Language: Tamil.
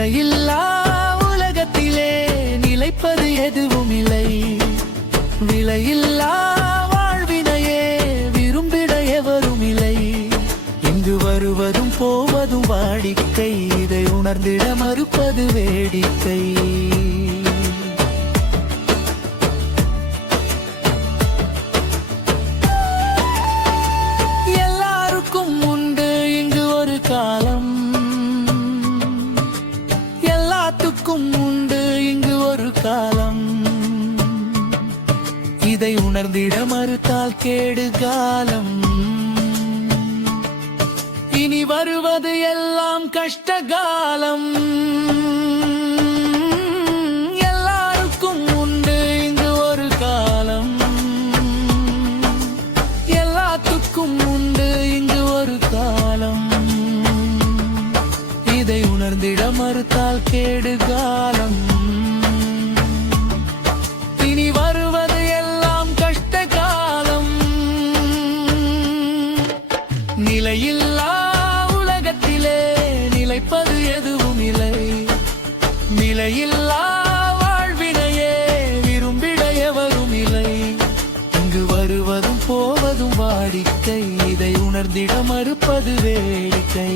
நிலையில்லா உலகத்திலே நிலைப்பது எதுவும் இல்லை. விலையில்லா வாழ்வினையே விரும்பிட எவரும் இல்லை. இங்கு வருவதும் போவதும் வாடிக்கை, இதை உணர்ந்திட மறுப்பது வேடிக்கை. எல்லாருக்கும் உண்டு இங்கு ஒரு காலம், எல்லாத்துக்கும் உண்டு இங்கு ஒரு காலம். இதை உணர்ந்திட மறுத்தால் கேடு காலம். இனி வருவது எல்லாம் கஷ்டகாலம். எல்லாருக்கும் உண்டு இங்கு ஒரு காலம், எல்லாத்துக்கும் உண்டு இங்கு ஒரு காலம். இதை உணர்ந்திட மறுத்தால் கேடு காலம். இனி வருவது எல்லாம் கஷ்டகாலம். நிலையில்லா நிலைப்பது எதுவும் இல்லை. நிலையில்லா வாழ்வினையே விரும்பிட எவரும் இல்லை. இங்கு வருவதும் போவதும் வாடிக்கை, இதை உணர்ந்திட மறுப்பது வேடிக்கை.